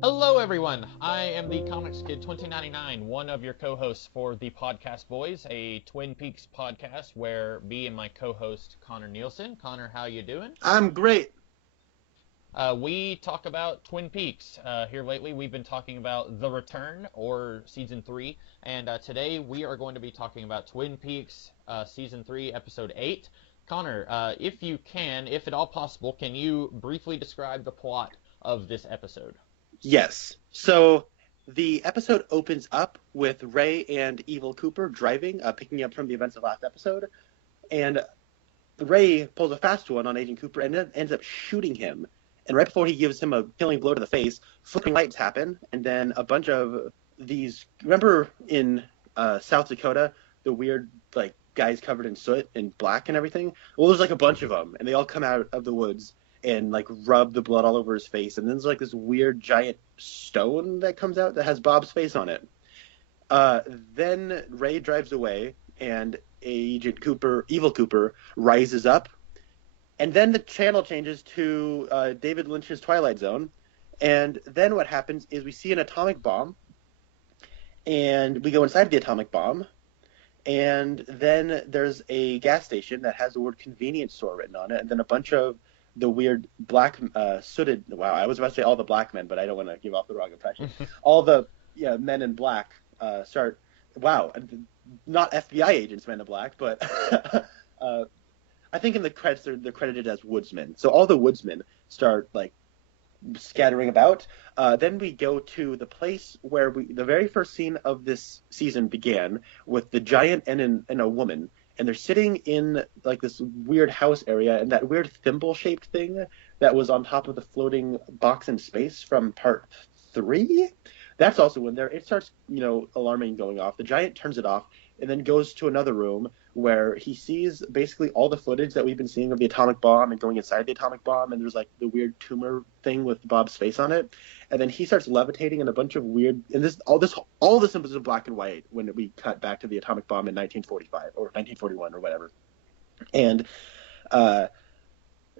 Hello, everyone. I am the Comics Kid 2099, one of your co-hosts for the Podcast Boys, a Twin Peaks podcast where me and my co-host Connor Nielsen. Connor, how you doing? I'm great. We talk about Twin Peaks. Here lately, we've been talking about The Return or Season 3, and today we are going to be talking about Twin Peaks Season 3, Episode 8. Connor, if you can, if at all possible, can you briefly describe the plot of this episode? Yes. So the episode opens up with Ray and Evil Cooper driving, picking up from the events of last episode, and Ray pulls a fast one on Agent Cooper and then ends up shooting him. And right before he gives him a killing blow to the face, flickering lights happen, and then a bunch of these. Remember in South Dakota, the weird guys covered in soot and black and everything? Well, there's a bunch of them, and they all come out of the woods and rub the blood all over his face. And then there's this weird giant stone that comes out that has Bob's face on it. Then Ray drives away, and Agent Cooper, Evil Cooper, rises up. And then the channel changes to David Lynch's Twilight Zone. And then what happens is we see an atomic bomb, and we go inside the atomic bomb. And then there's a gas station that has the word convenience store written on it, and then a bunch of the weird black sooted. Wow, I was about to say all the black men, but I don't want to give off the wrong impression. All the men in black start. Wow, not FBI agents, men in black, but I think in the credits they're credited as woodsmen. So all the woodsmen start scattering about. Then we go to the place where the very first scene of this season began with the giant and a woman. And they're sitting in this weird house area, and that weird thimble-shaped thing that was on top of the floating box in space from part 3. That's also in there. It starts, alarming going off. The giant turns it off, and then goes to another room where he sees basically all the footage that we've been seeing of the atomic bomb and going inside the atomic bomb. And there's the weird tumor thing with Bob's face on it. And then he starts levitating in a bunch of weird, and all this was in black and white when we cut back to the atomic bomb in 1945 or 1941 or whatever. And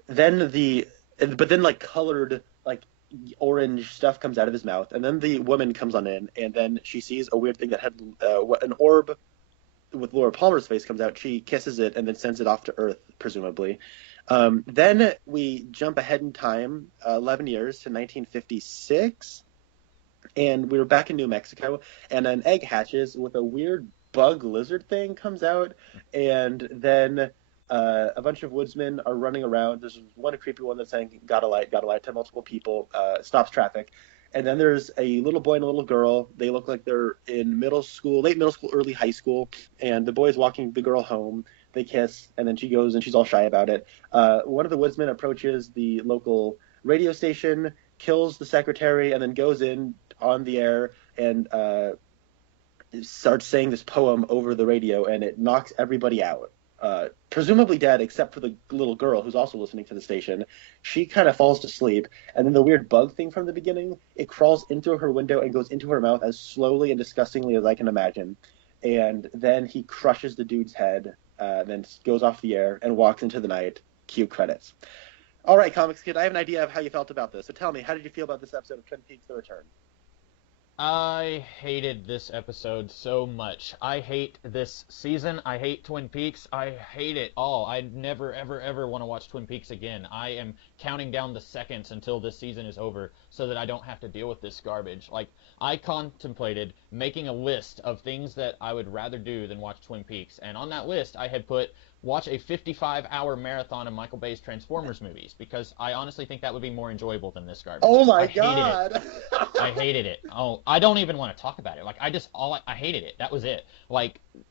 then colored orange stuff comes out of his mouth, and then the woman comes on in, and then she sees a weird thing that had an orb with Laura Palmer's face comes out. She kisses it and then sends it off to Earth, presumably. Then we jump ahead in time 11 years to 1956, and we were back in New Mexico, and an egg hatches with a weird bug lizard thing comes out, and then a bunch of woodsmen are running around. There's one creepy one that's saying, got a light to multiple people, stops traffic. And then there's a little boy and a little girl. They look like they're in late middle school, early high school. And the boy's walking the girl home. They kiss, and then she goes, and she's all shy about it. One of the woodsmen approaches the local radio station, kills the secretary, and then goes in on the air and starts saying this poem over the radio, and it knocks everybody out. Presumably dead, except for the little girl who's also listening to the station. She kind of falls to sleep, and then the weird bug thing from the beginning, it crawls into her window and goes into her mouth as slowly and disgustingly as I can imagine. And then he crushes the dude's head, then goes off the air and walks into the night. Cue credits. All right, Comics Kid, I have an idea of how you felt about this. So tell me, how did you feel about this episode of Twin Peaks: The Return? I hated this episode so much. I hate this season. I hate Twin Peaks. I hate it all. I never, ever, ever want to watch Twin Peaks again. I am counting down the seconds until this season is over so that I don't have to deal with this garbage. I contemplated making a list of things that I would rather do than watch Twin Peaks. And on that list, I had put watch a 55-hour marathon of Michael Bay's Transformers movies because I honestly think that would be more enjoyable than this garbage. Oh my I hated it. God! I hated it. Oh, I don't even want to talk about it. I hated it. That was it.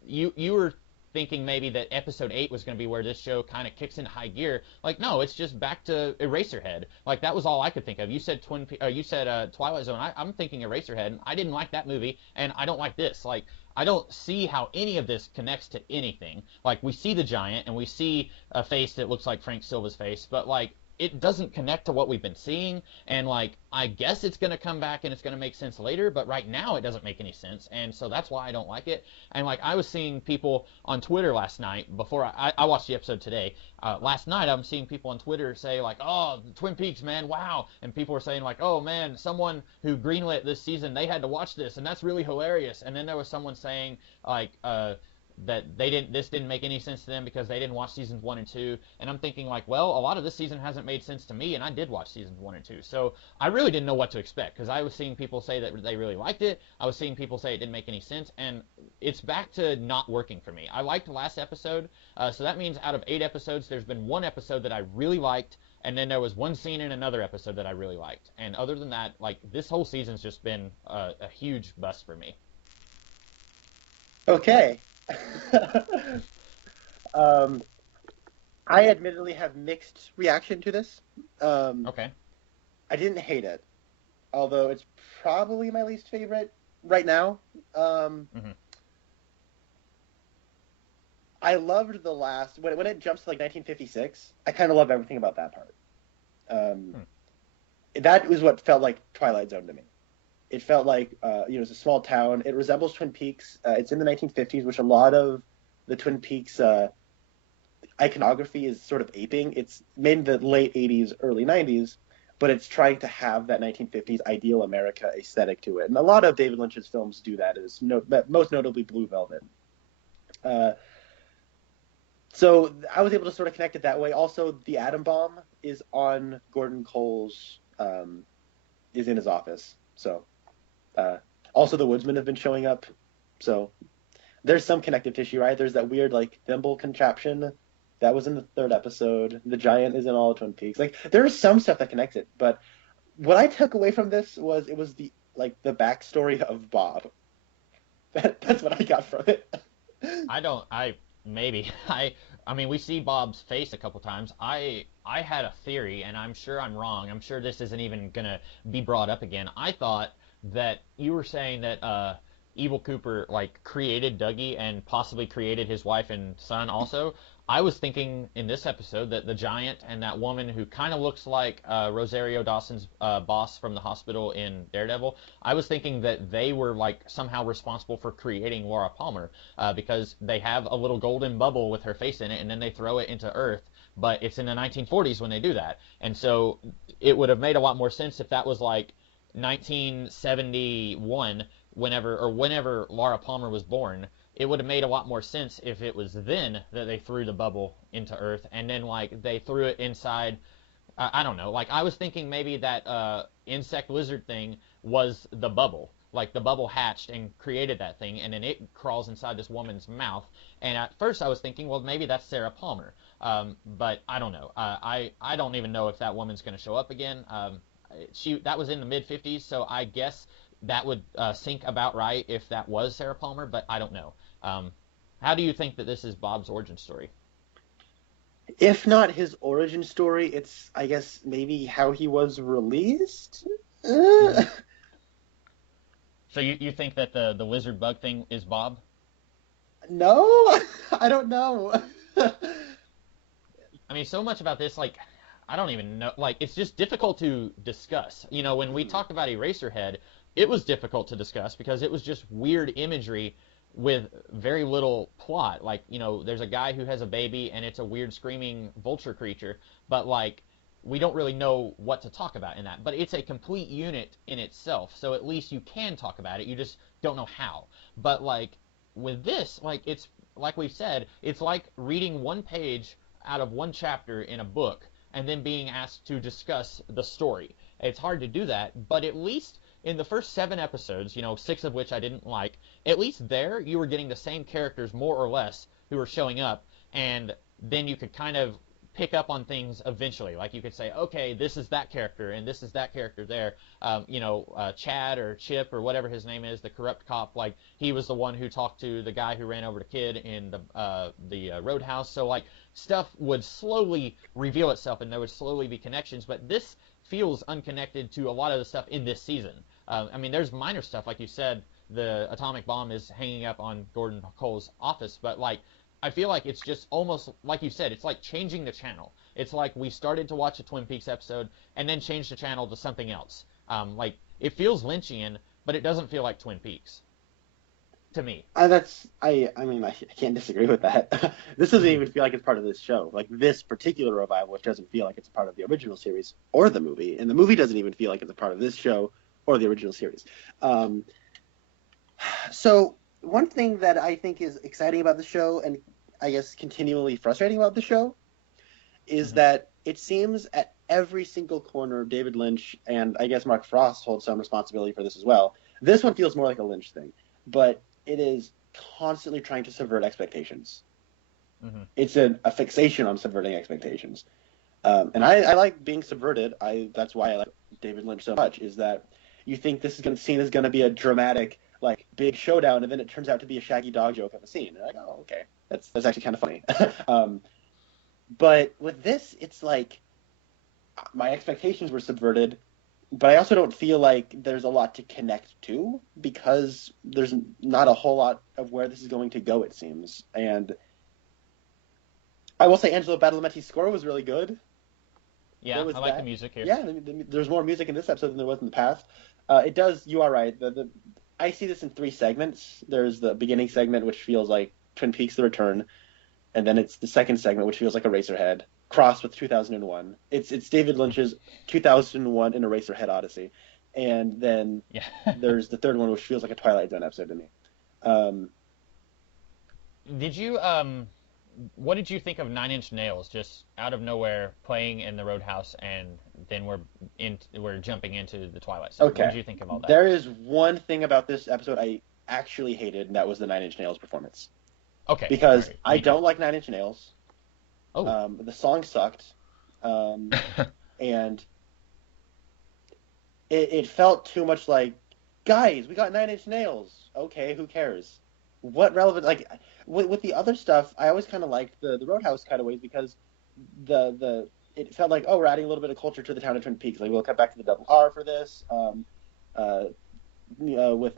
You were thinking maybe that episode 8 was going to be where this show kind of kicks into high gear. No, it's just back to Eraserhead. That was all I could think of. You said Twilight Zone. I'm thinking Eraserhead, and I didn't like that movie, and I don't like this. I don't see how any of this connects to anything. We see the giant, and we see a face that looks like Frank Silva's face, but it doesn't connect to what we've been seeing, and like I guess it's gonna come back and it's gonna make sense later, but right now it doesn't make any sense, and so that's why I don't like it. And like I was seeing people on Twitter last night before I watched the episode today. Last night I'm seeing people on Twitter say like, "Oh, Twin Peaks, man, wow!" And people were saying like, "Oh man, someone who greenlit this season, they had to watch this, and that's really hilarious." And then there was someone saying like, that this didn't make any sense to them because they didn't watch seasons 1 and 2, and I'm thinking like, well, a lot of this season hasn't made sense to me, and I did watch seasons 1 and 2, so I really didn't know what to expect because I was seeing people say that they really liked it, I was seeing people say it didn't make any sense, and it's back to not working for me. I liked the last episode, so that means out of 8 episodes there's been 1 episode that I really liked, and then there was 1 scene in another episode that I really liked, and other than that, like, this whole season's just been a huge bust for me. Okay. I admittedly have mixed reaction to this. Okay. I didn't hate it, although it's probably my least favorite right now. Mm-hmm. I loved the last when it jumps to like 1956. I kind of love everything about that part. That was what felt like Twilight Zone to me. It felt like it's a small town. It resembles Twin Peaks. It's in the 1950s, which a lot of the Twin Peaks iconography is sort of aping. It's made in the late 80s, early 90s, but it's trying to have that 1950s ideal America aesthetic to it. And a lot of David Lynch's films do that, most notably Blue Velvet. So I was able to sort of connect it that way. Also, the atom bomb is on Gordon Cole's, is in his office. So also the woodsmen have been showing up. So there's some connective tissue, right? There's that weird like thimble contraption that was in the 3rd episode. The giant is in all of Twin Peaks. Like there is some stuff that connects it. But what I took away from this was the backstory of Bob. That's what I got from it. I mean, we see Bob's face a couple times. I had a theory, and I'm sure I'm wrong. I'm sure this isn't even gonna be brought up again. I thought that you were saying that Evil Cooper like created Dougie and possibly created his wife and son also. I was thinking in this episode that the giant and that woman who kind of looks like Rosario Dawson's boss from the hospital in Daredevil, I was thinking that they were like somehow responsible for creating Laura Palmer because they have a little golden bubble with her face in it and then they throw it into Earth. But it's in the 1940s when they do that. And so it would have made a lot more sense if that was like 1971 whenever Laura Palmer was born. It would have made a lot more sense if it was then that they threw the bubble into Earth and then like they threw it inside. I don't know. Like I was thinking maybe that insect lizard thing was the bubble. Like the bubble hatched and created that thing, and then it crawls inside this woman's mouth. And at first I was thinking, well, maybe that's Sarah Palmer. But I don't know. I don't even know if that woman's going to show up again. That was in the mid 50s, so I guess that would sync about right if that was Sarah Palmer, but I don't know. How do you think that this is Bob's origin story? If not his origin story, it's, I guess, maybe how he was released? Mm-hmm. So you think that the lizard bug thing is Bob? No, I don't know. I mean, so much about this, like, I don't even know. Like, it's just difficult to discuss. You know, when we talked about Eraserhead, it was difficult to discuss because it was just weird imagery with very little plot. Like, you know, there's a guy who has a baby and it's a weird screaming vulture creature, but like we don't really know what to talk about in that. But it's a complete unit in itself, so at least you can talk about it. You just don't know how. But like with this, like it's like we've said, it's like reading one page out of one chapter in a book and then being asked to discuss the story. It's hard to do that, but at least in the first 7 episodes, you know, 6 of which I didn't like, at least there you were getting the same characters more or less who were showing up, and then you could kind of pick up on things eventually. Like you could say, okay, this is that character and this is that character there. Chad or Chip or whatever his name is, the corrupt cop, like he was the one who talked to the guy who ran over the kid in the roadhouse. So like stuff would slowly reveal itself and there would slowly be connections. But this feels unconnected to a lot of the stuff in this season. I mean, there's minor stuff, like you said, the atomic bomb is hanging up on Gordon Cole's office, but like I feel like it's just almost like you said, it's like changing the channel. It's like we started to watch a Twin Peaks episode and then changed the channel to something else. Like it feels Lynchian, but it doesn't feel like Twin Peaks to me. I mean, I can't disagree with that. This doesn't Hmm. even feel like it's part of this show. Like this particular revival, which doesn't feel like it's a part of the original series or the movie, and the movie doesn't even feel like it's a part of this show or the original series. Um, so one thing that I think is exciting about the show, and I guess continually frustrating about the show, is Hmm. that it seems at every single corner David Lynch and I guess Mark Frost hold some responsibility for this as well. This one feels more like a Lynch thing, but it is constantly trying to subvert expectations. Hmm. It's a fixation on subverting expectations, and I like being subverted. That's why I like David Lynch so much. Is that you think this is going to scene is going to be a dramatic like big showdown, and then it turns out to be a Shaggy Dog joke of a scene. And you're like, oh, okay, that's actually kind of funny. But with this, it's like my expectations were subverted, but I also don't feel like there's a lot to connect to because there's not a whole lot of where this is going to go, it seems. And I will say Angelo Badalamenti's score was really good. There Yeah, was I like the that. music here. Yeah, there's more music in this episode than there was in the past. It does. You are right. I see this in three segments. There's the beginning segment, which feels like Twin Peaks: The Return, and then it's the second segment, which feels like Eraserhead crossed with 2001. It's David Lynch's 2001 in Eraserhead Odyssey, and then Yeah. there's the third one, which feels like a Twilight Zone episode to me. Um, Did you what did you think of Nine Inch Nails just out of nowhere playing in the Roadhouse and then we're jumping into the Twilight Zone? What okay, did you think of all that? there is one thing about this episode I actually hated, and that was the Nine Inch Nails performance Okay, all because right, I me too. don't like Nine Inch Nails. Oh. The song sucked, um, and it felt too much like, guys, we got Nine Inch Nails. Okay, who cares? What relevant? Like with the other stuff, I always kind of liked the Roadhouse cutaways because the it felt like, oh, we're adding a little bit of culture to the town of Twin Peaks. Like we'll cut back to the double R for this. Uh, with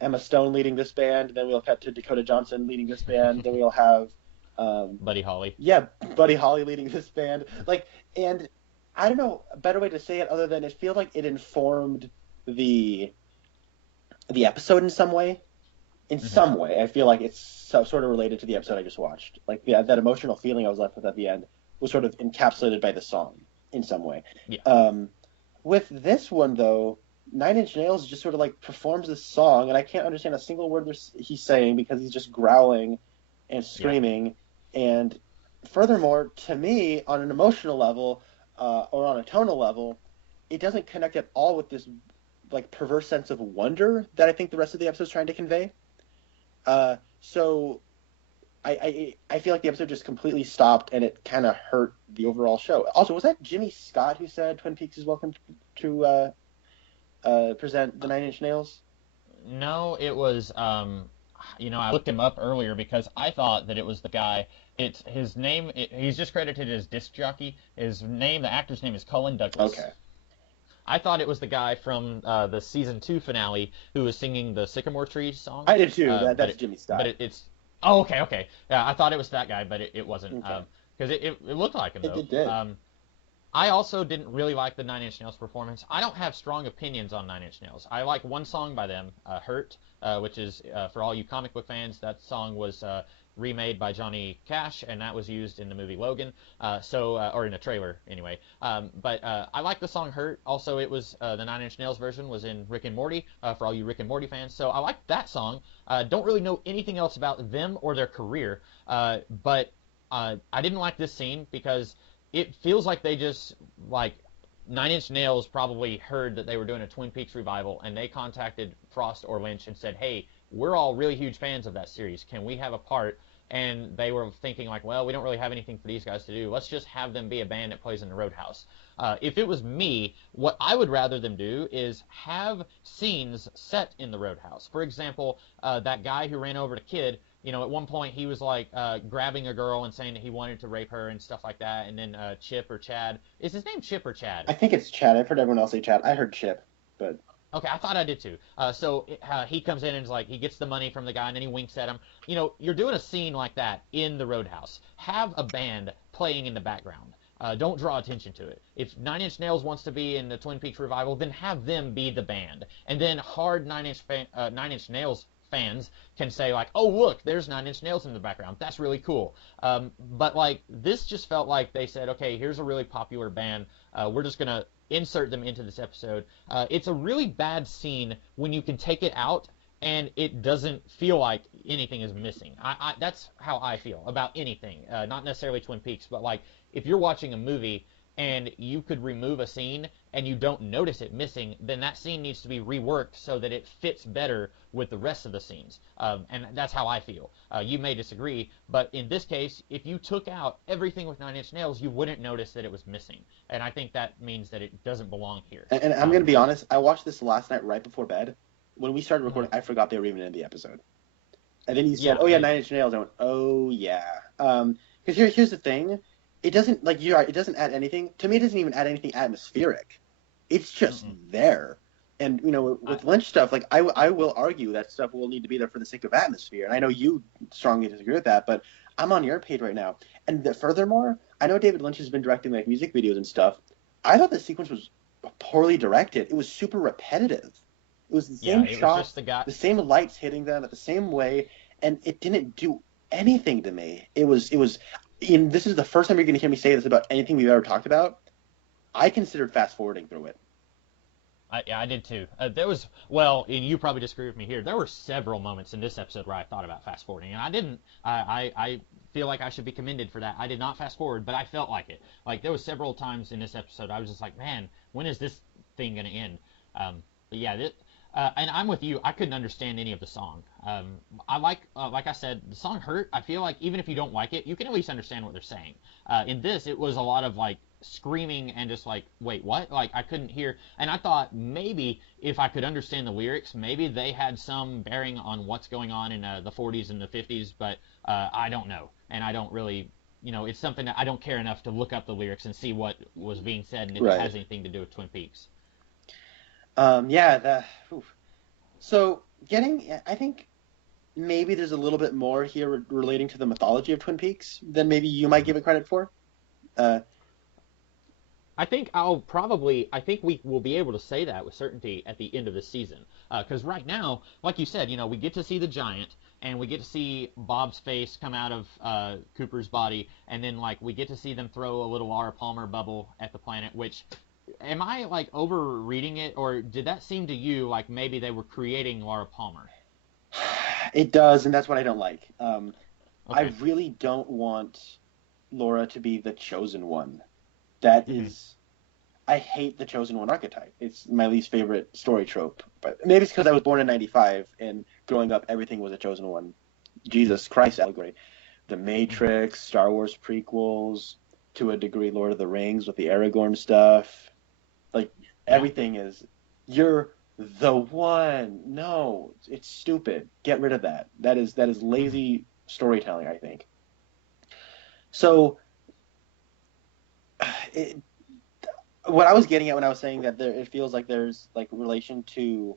Emma Stone leading this band, then we'll cut to Dakota Johnson leading this band. Then we'll have Buddy Holly. yeah, Buddy Holly leading this band. Like, and I don't know a better way to say it other than it feels like it informed the the episode in some way. In Hmm. some way, I feel like it's sort of related to the episode I just watched. Like that emotional feeling I was left with at the end was sort of encapsulated by the song in some way. Yeah. Um, with this one though, Nine Inch Nails just sort of like performs this song, and I can't understand a single word he's saying because he's just growling and Yeah. screaming. And furthermore, to me, on an emotional level or on a tonal level, it doesn't connect at all with this like perverse sense of wonder that I think the rest of the episode is trying to convey. So I feel like the episode just completely stopped, and it kind of hurt the overall show. Also, was that Jimmy Scott who said Twin Peaks is welcome to present the Nine Inch Nails? No, it was I looked him up earlier because I thought that it was the guy. It's his name. He's just credited as disc jockey. His name, the actor's name is Cullen Douglas. Okay, I thought it was the guy from the season two finale who was singing the Sycamore Tree song. I did too. But That's Jimmy but Scott. it's oh okay, okay, yeah, I thought it was that guy, but it wasn't Okay, because it looked like him though. it did. I also didn't really like the Nine Inch Nails performance. I don't have strong opinions on Nine Inch Nails. I like one song by them, "Hurt," which is for all you comic book fans. That song was remade by Johnny Cash, and that was used in the movie Logan. Or in a trailer anyway. But I like the song "Hurt." Also, it was the Nine Inch Nails version was in Rick and Morty for all you Rick and Morty fans. So I like that song. Don't really know anything else about them or their career, but I didn't like this scene because it feels like they just like Nine Inch Nails probably heard that they were doing a Twin Peaks revival and they contacted Frost or Lynch and said, "Hey, we're all really huge fans of that series. Can we have a part?" And they were thinking like, "Well, we don't really have anything for these guys to do. Let's just have them be a band that plays in the Roadhouse." If it was me, what I would rather them do is have scenes set in the Roadhouse. For example, that guy who ran over the kid, at one point he was like grabbing a girl and saying that he wanted to rape her and stuff like that. And then Chip or Chad, is his name Chip or Chad? I think it's Chad. I've heard everyone else say Chad. I heard Chip, but Okay, I thought I did too. He comes in and is like, he gets the money from the guy, and then he winks at him. You're doing a scene like that in the Roadhouse. Have a band playing in the background. Don't draw attention to it. If Nine Inch Nails wants to be in the Twin Peaks revival, then have them be the band. And then hard Nine Inch Nails fans can say like, "Oh, look, there's Nine Inch Nails in the background. That's really cool." But like this just felt like they said, "Okay, here's a really popular band. We're just gonna insert them into this episode." It's a really bad scene when you can take it out and it doesn't feel like anything is missing. That's how I feel about anything, not necessarily Twin Peaks, but like if you're watching a movie and you could remove a scene and you don't notice it missing, then that scene needs to be reworked so that it fits better with the rest of the scenes. And that's how I feel. You may disagree, but in this case, if you took out everything with Nine Inch Nails, you wouldn't notice that it was missing. And I think that means that it doesn't belong here. And I'm going to be honest, I watched this last night right before bed. When we started recording, Mhm. I forgot they were even in the episode. And then you said, Yeah, "Oh yeah, Nine Inch Nails." I went, "Oh yeah." Because here's the thing, it doesn't like you're right, it doesn't add anything. To me, it doesn't even add anything atmospheric. It's just mm-mm. there. And I, with Lynch stuff, like I will argue that stuff will need to be there for the sake of atmosphere. And I know you strongly disagree with that, but I'm on your page right now. And furthermore, I know David Lynch has been directing like music videos and stuff. I thought the sequence was poorly directed. It was super repetitive. It was the yeah, same it was just shots, the guy. the same lights hitting them at the same way, and it didn't do anything to me. It was. And this is the first time you're going to hear me say this about anything we've ever talked about. I considered fast forwarding through it. Yeah, I did too. Well, and you probably disagree with me here. There were several moments in this episode where I thought about fast forwarding, and I didn't. I feel like I should be commended for that. I did not fast forward, but I felt like it. Like there was several times in this episode I was just like, man, when is this thing gonna end? But yeah, and I'm with you. I couldn't understand any of the song. Like I said, the song hurt. I feel like even if you don't like it, you can at least understand what they're saying. In this, it was a lot of like screaming and just like, wait, what? Like I couldn't hear. And I thought maybe if I could understand the lyrics, maybe they had some bearing on what's going on in the 40s and the 50s. But I don't know, and I don't really. It's something that I don't care enough to look up the lyrics and see what was being said and if it Right. has anything to do with Twin Peaks. Yeah. Oof. So I think maybe there's a little bit more here relating to the mythology of Twin Peaks than maybe you might Mm-hmm. give it credit for. Uh, I think we will be able to say that with certainty at the end of the season. Because right now, like you said, we get to see the giant, and we get to see Bob's face come out of Cooper's body, and then like we get to see them throw a little Laura Palmer bubble at the planet. Which, am I like overreading it, or did that seem to you like maybe they were creating Laura Palmer? it does, and that's what I don't like. I Okay. really don't want Laura to be the chosen one. That Mm-hmm. is, I hate the chosen one archetype. It's my least favorite story trope. But maybe it's because I was born in '95 and growing up, everything was a chosen one. Jesus Christ allegory. The Mm-hmm. Matrix, Star Wars prequels, to a degree, Lord of the Rings with the Aragorn stuff. Like Yeah. everything is, you're the one. No, it's stupid. Get rid of that. That is Mm-hmm. lazy storytelling, I think. So it, what I was getting at when I was saying that it feels like there's like relation to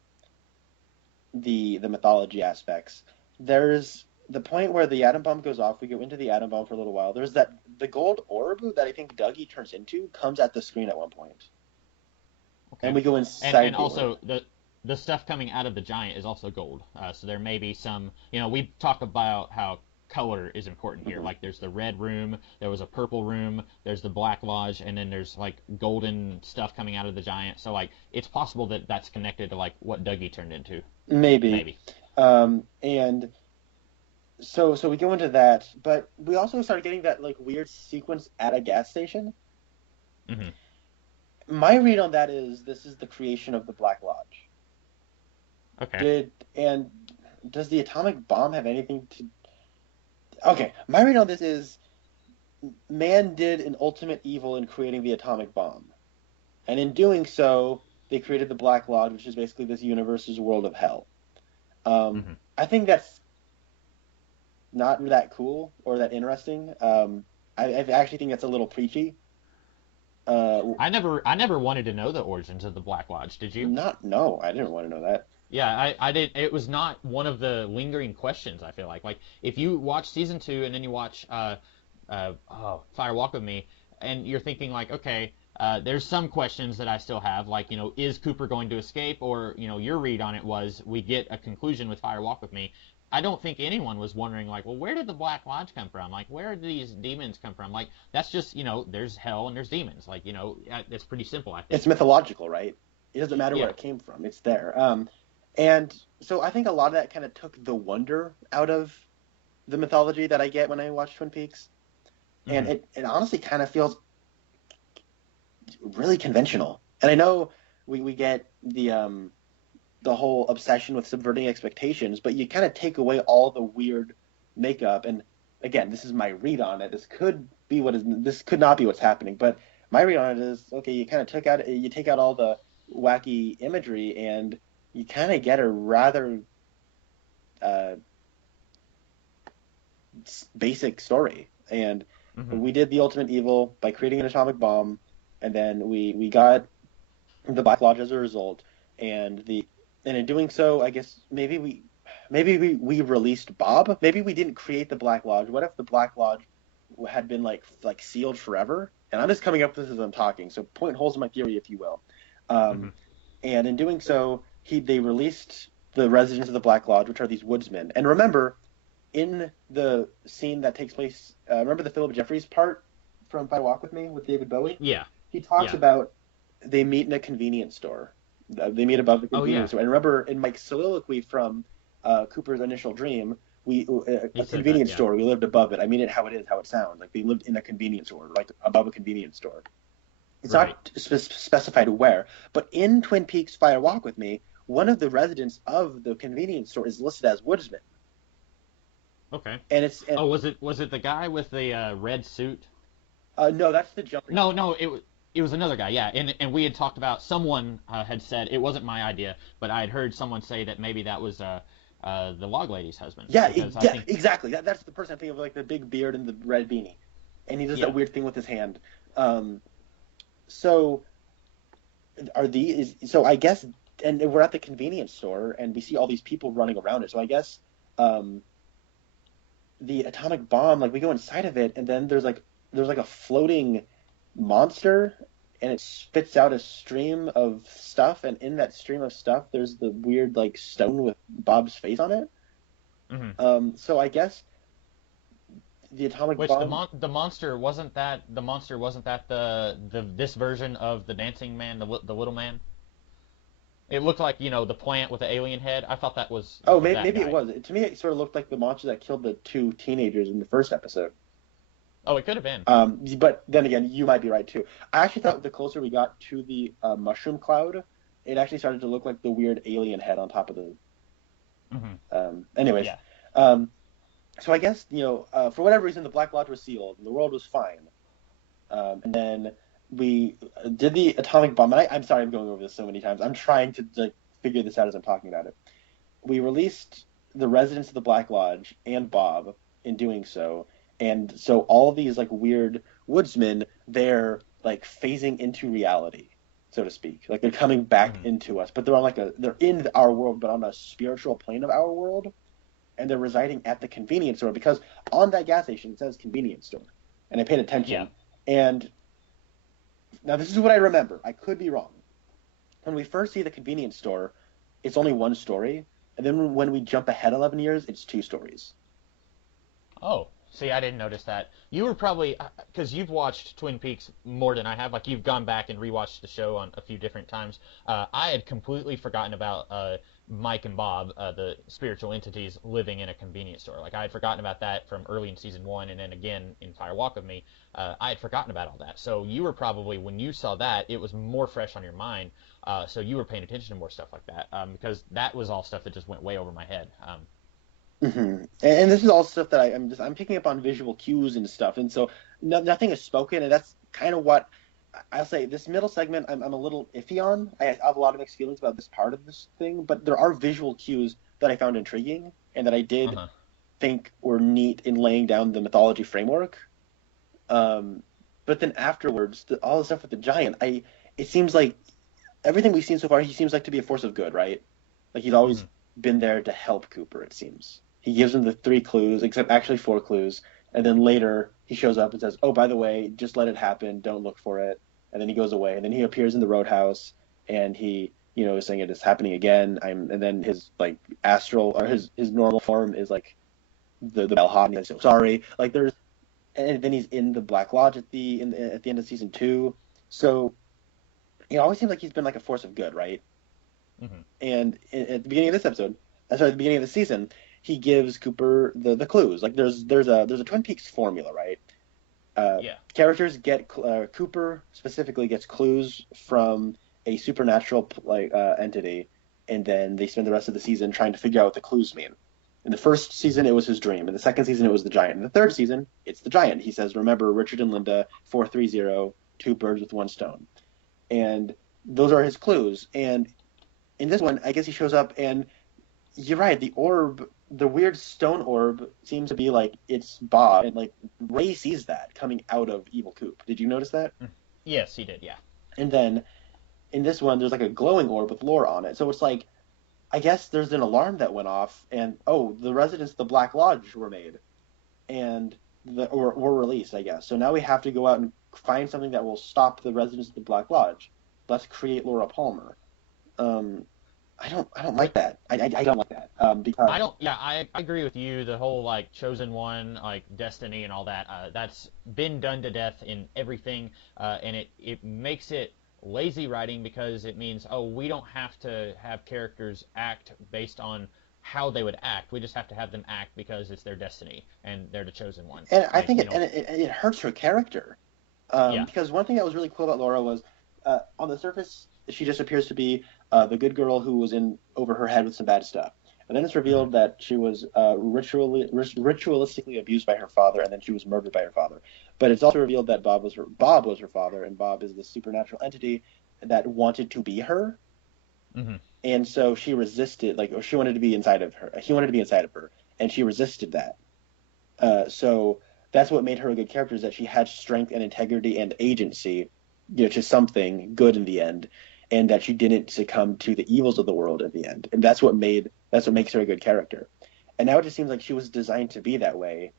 the mythology aspects. There's the point where the atom bomb goes off. We go into the atom bomb for a little while. There's that the gold orb that I think Dougie turns into comes at the screen at one point, and Okay. we go And inside the orb. also the stuff coming out of the giant is also gold. So there may be some. We talk about how color is important here. Mhm. Like there's the red room, there was a purple room, there's the black lodge, and then there's like golden stuff coming out of the giant. So like it's possible that that's connected to like what Dougie turned into. Maybe. Maybe. And so we go into that, but we also start getting that like weird sequence at a gas station. Hmm. My read on that is this is the creation of the Black Lodge. Okay. And does the atomic bomb have anything to? Okay, my read on this is man did an ultimate evil in creating the atomic bomb, and in doing so, they created the Black Lodge, which is basically this universe's world of hell. Hmm. I think that's not that cool or that interesting. I actually think that's a little preachy. I never wanted to know the origins of the Black Lodge. Did you? Not no, I didn't want to know that. Yeah, I did. It was not one of the lingering questions. I feel like if you watch season 2 and then you watch Fire Walk with Me, and you're thinking like, okay, there's some questions that I still have, like is Cooper going to escape, or your read on it was we get a conclusion with Fire Walk with Me. I don't think anyone was wondering like, well, where did the Black Lodge come from? Like, where did these demons come from? Like, that's just there's hell and there's demons. Like, it's pretty simple, I think. It's mythological, right? It doesn't matter where Yeah. it came from. It's there. And so I think a lot of that kind of took the wonder out of the mythology that I get when I watch Twin Peaks. And Hmm. it honestly kind of feels really conventional. And I know we get the whole obsession with subverting expectations, but you kind of take away all the weird makeup. And again, this is my read on it. This could not be what's happening, but my read on it is okay. You take out all the wacky imagery, and you kind of get a rather uh, basic story. And Hmm. we did the ultimate evil by creating an atomic bomb, and then we got the Black Lodge as a result. And in doing so, I guess maybe we released Bob. Maybe we didn't create the Black Lodge. What if the Black Lodge had been like sealed forever? And I'm just coming up with this as I'm talking, so point holes in my theory, if you will. Um, Hmm. and in doing so, they released the residents of the Black Lodge, which are these woodsmen. And remember, in the scene that takes place, remember the Philip Jeffries part from Fire Walk with Me with David Bowie? Yeah. He talks Yeah. about they meet in a convenience store. They meet above the Oh yeah. convenience store. And remember, in Mike's soliloquy from Cooper's initial dream, He a said that. convenience Yeah. store. We lived above it. I mean it how it is, how it sounds. Like they lived in a convenience store, like above a convenience store. It's Right. not specified where, but in Twin Peaks Fire Walk with Me, one of the residents of the convenience store is listed as Woodsman, Okay. and it's and, Oh, was it the guy with the red suit? no, that's the jumping. No, no, it was another guy. Yeah, and we had talked about someone had said it wasn't my idea, but I had heard someone say that maybe that was the log lady's husband Yeah, because I yeah, think exactly. That's the person I think of, like the big beard and the red beanie, and he does that yeah. weird thing with his hand. Um, so so I guess, and we're at the convenience store, and we see all these people running around it. So I guess um, the atomic bomb, like we go inside of it, and then there's like a floating monster, and it spits out a stream of stuff, and in that stream of stuff, there's the weird like stone with Bob's face on it. Hmm. So I guess the atomic Which bomb. the monster wasn't that the this version of the dancing man, the little man? It looked like the plant with the alien head. I thought that was Oh, that maybe it guy. was. To me, it sort of looked like the monster that killed the two teenagers in the first episode. Oh, it could have been. But then again, you might be right too. I actually thought the closer we got to the mushroom cloud, it actually started to look like the weird alien head on top of the. Hmm. Anyways, Yeah. um, so I guess for whatever reason the Black Lodge was sealed and the world was fine. And then we did the atomic bomb. And I'm sorry, I'm going over this so many times. I'm trying to like figure this out as I'm talking about it. We released the residents of the Black Lodge and Bob in doing so, and so all these like weird woodsmen, they're like phasing into reality, so to speak. Like they're coming back Hmm. into us, but they're in our world, but on a spiritual plane of our world, and they're residing at the convenience store because on that gas station it says convenience store, and I paid Yeah. attention. And now this is what I remember. I could be wrong. When we first see the convenience store, it's only one story, and then when we jump ahead 11 years, it's two stories. Oh, see, I didn't notice that. You were probably because you've watched Twin Peaks more than I have. Like you've gone back and rewatched the show on a few different times. I had completely forgotten about Mike and Bob, the spiritual entities living in a convenience store. Like I had forgotten about that from early in season 1, and then again in Fire Walk with Me. I had forgotten about all that. So you were probably when you saw that, it was more fresh on your mind. So you were paying attention to more stuff like that because that was all stuff that just went way over my head. And this is all stuff that I'm picking up on visual cues and stuff, and so nothing is spoken, and that's kind of what I'll say. This middle segment, I'm a little iffy on. I have a lot of mixed feelings about this part of this thing, but there are visual cues that I found intriguing and that I did Uh-huh. think were neat in laying down the mythology framework. Um, but But then afterwards, all the stuff with the giant, it seems like everything we've seen so far, he seems like to be a force of good, right? Like he's always Mhm. been there to help Cooper, it seems. He gives him the 3 clues, except actually 4 clues, and then later he shows up and says, "Oh, by the way, just let it happen. Don't look for it." And then he goes away, and then he appears in the roadhouse, and he, is saying it is happening again. And then his like astral or his normal form is like the bellhop. And he's like, so sorry. Like there's, and then he's in the Black Lodge at the end of season 2. So it always seems like he's been like a force of good, right? Mhm. And at the beginning of this episode, sorry, at the beginning of the season, he gives Cooper the clues. Like there's a Twin Peaks formula, right? Yeah. Characters get Cooper specifically gets clues from a supernatural entity, and then they spend the rest of the season trying to figure out what the clues mean. In the first season, it was his dream. In the second season, it was the giant. In the third season, it's the giant. He says, "Remember Richard and Linda, 430, 2 birds with 1 stone," and those are his clues. And in this one, I guess he shows up, and you're right. The orb, the weird stone orb, seems to be like it's Bob, and like Ray sees that coming out of Evil Coop. Did you notice that? Mhm. Yes, he did. Yeah. And then in this one, there's like a glowing orb with lore on it. So it's like, I guess there's an alarm that went off, and oh, the residents of the Black Lodge were made, and or were released, I guess. So now we have to go out and find something that will stop the residents of the Black Lodge. Let's create Laura Palmer. Um, I don't like that. I don't like that. Because I don't. Yeah, I agree with you. The whole like chosen one, like destiny and all that. That's been done to death in everything, and it makes it lazy writing because it means we don't have to have characters act based on how they would act. We just have to have them act because it's their destiny and they're the chosen one. and I Like think you know. it hurts her character. Yeah. Because one thing that was really cool about Laura was, on the surface, she just appears to be the good girl who was in over her head with some bad stuff. And then it's Hmm. revealed that she was ritualistically abused by her father, and then she was murdered by her father. But it's also revealed that Bob was her father, and Bob is the supernatural entity that wanted to be her, Hmm. and so she resisted, like, or she wanted to be inside of her. He wanted to be inside of her, and she resisted that. So that's what made her a good character, is that she had strength and integrity and agency, to something good in the end, and that she didn't succumb to the evils of the world at the end. And that's what makes her a good character. And now it just seems like she was designed to be that way,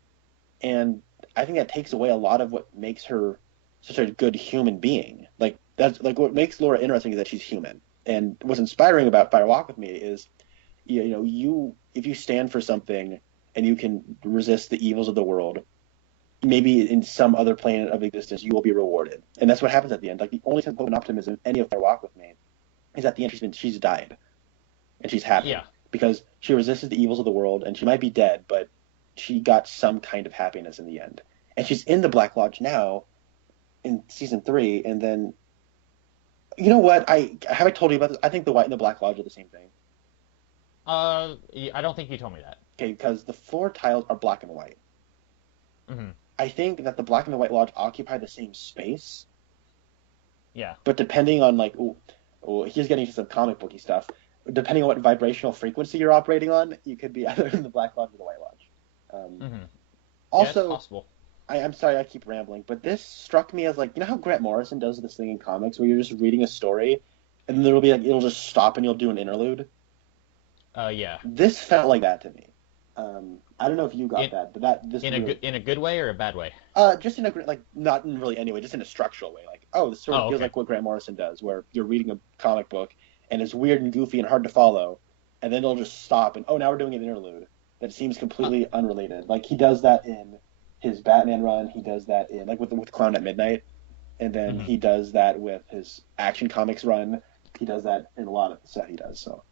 and I think that takes away a lot of what makes her such a good human being. Like that's like what makes Laura interesting is that she's human. And what's inspiring about Fire Walk with Me is, you if you stand for something and you can resist the evils of the world, maybe in some other plane of existence you will be rewarded. And that's what happens at the end. Like the only sense of hope and optimism in any of Fire Walk with Me is at the end she's died and she's Yeah. happy because she resisted the evils of the world, and she might be dead, but she got some kind of happiness in the end. And she's in the Black Lodge now in season 3, and then you know what? I told you about this. I think the White and the Black Lodge are the same thing. I don't think you told me that. Okay, because the floor tiles are black and white. Hmm. I think that the Black and the White Lodge occupy the same space, Yeah. but depending on like, here's getting into some comic booky stuff. Depending on what vibrational frequency you're operating on, you could be either in the Black Lodge or the White Lodge. Hmm. Yeah, it's Also, possible. I'm sorry I keep rambling, but this struck me as like, how Grant Morrison does this thing in comics where you're just reading a story, and then it'll just stop and you'll do an interlude. Yeah. This felt like that to me. I don't know if you got In that, but this in a really, good way or a bad way? just in a like not in really any way, just in a structural way. Like, oh, this sort of Oh, feels okay. like what Grant Morrison does, where you're reading a comic book and it's weird and goofy and hard to follow, and then it'll just stop and now we're doing an interlude that seems Uh, completely unrelated. Like he does that in his Batman run, he does that in like with Clown at Midnight, and then mhm. he does that with his Action Comics run. He does that in a lot of the stuff he does. So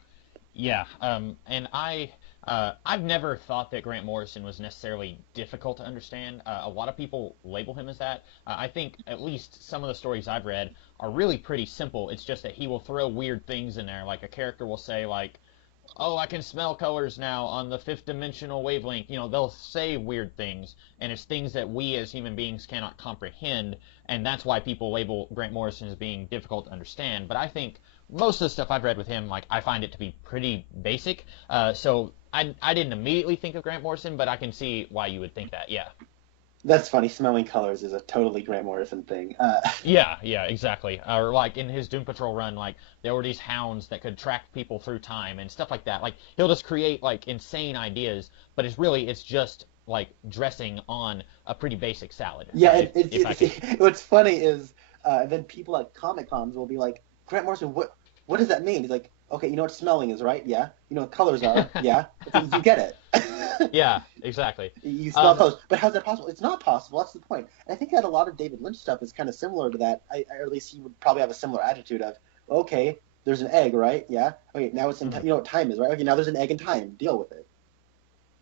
Yeah, and I've never thought that Grant Morrison was necessarily difficult to understand. A lot of people label him as that. I think at least some of the stories I've read are really pretty simple. It's just that he will throw weird things in there. Like a character will say like, "Oh, I can smell colors now on the fifth dimensional wavelength." They'll say weird things, and it's things that we as human beings cannot comprehend, and that's why people label Grant Morrison as being difficult to understand. But I think most of the stuff I've read with him, like I find it to be pretty basic. So I didn't immediately think of Grant Morrison, but I can see why you would think that. Yeah. That's funny. Smelling colors is a totally Grant Morrison thing. Yeah, yeah, exactly. Or like in his Doom Patrol run, like there were these hounds that could track people through time and stuff like that. Like he'll just create like insane ideas, but it's just like dressing on a pretty basic salad. Yeah, If I could, what's funny is then people at Comic Cons will be like, Grant Morrison, what does that mean? He's like, okay, you know what smelling is, right? Yeah. You know what colors are? Yeah. Okay, you get it. yeah, exactly. You smell Um, colors, but how's that possible? It's not possible. That's the point. And I think that a lot of David Lynch stuff is kind of similar to that. Or at least he would probably have a similar attitude of, okay, there's an egg, right? Yeah. Okay, now it's in. mhm. You know what time is, right? Okay, now there's an egg in time. Deal with it.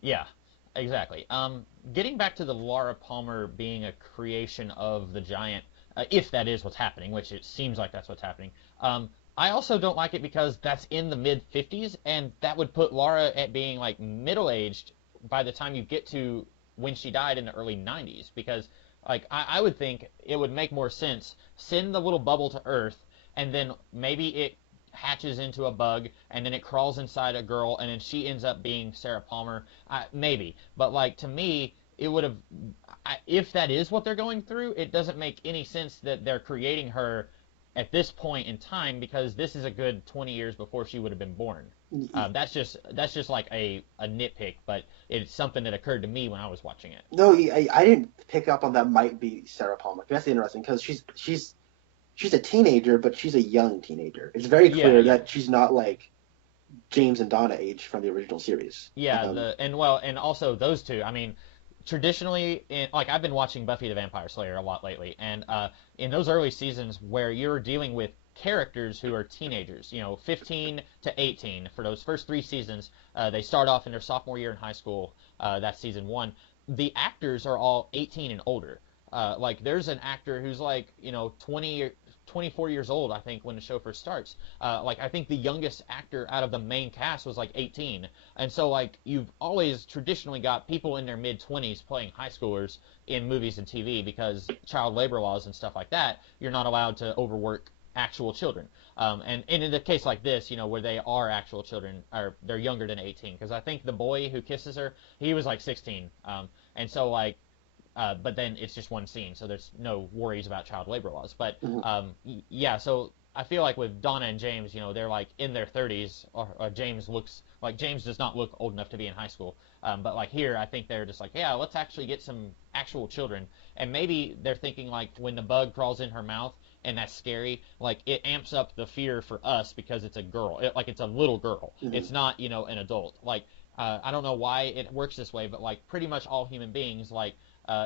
Yeah, exactly. Getting back to the Laura Palmer being a creation of the giant, if that is what's happening, which it seems like that's what's happening. I also don't like it because that's in the mid 50s, and that would put Laura at being like middle aged by the time you get to when she died in the early 90s. Because like I would think it would make more sense send the little bubble to Earth, and then maybe it hatches into a bug and then it crawls inside a girl and then she ends up being Sarah Palmer. Maybe, but like to me, it would have. If that is what they're going through, it doesn't make any sense that they're creating her at this point in time because this is a good 20 years before she would have been born. That's just like a nitpick, but it's something that occurred to me when I was watching it. No, I didn't pick up on that. Might be Sarah Palmer. That's interesting because she's a teenager, but she's a young teenager. It's very Yeah, clear yeah. that she's not like James and Donna age from the original series. Yeah, and also those two. I mean, traditionally, like I've been watching Buffy the Vampire Slayer a lot lately, and in those early seasons where you're dealing with characters who are teenagers, 15 to 18 for those first 3 seasons, they start off in their sophomore year in high school. That's season one. The actors are all 18 and older. Like there's an actor who's like 20 24 years old, I think, when the show first starts. Like I think the youngest actor out of the main cast was like 18, and so like you've always traditionally got people in their mid 20s playing high schoolers in movies and TV because child labor laws and stuff like that. You're not allowed to overwork actual children. And in a case like this, where they are actual children, or they're younger than 18, because I think the boy who kisses her, he was like 16. And so like but then it's just one scene, so there's no worries about child labor laws. But Mhm. yeah, so I feel like with Donna and James, they're like in their 30s, or James does not look old enough to be in high school. But like here, I think they're just like, yeah, let's actually get some actual children, and maybe they're thinking like when the bug crawls in her mouth and that's scary, like it amps up the fear for us because it's a girl, like it's a little girl. Mhm. It's not an adult. Like I don't know why it works this way, but like pretty much all human beings, like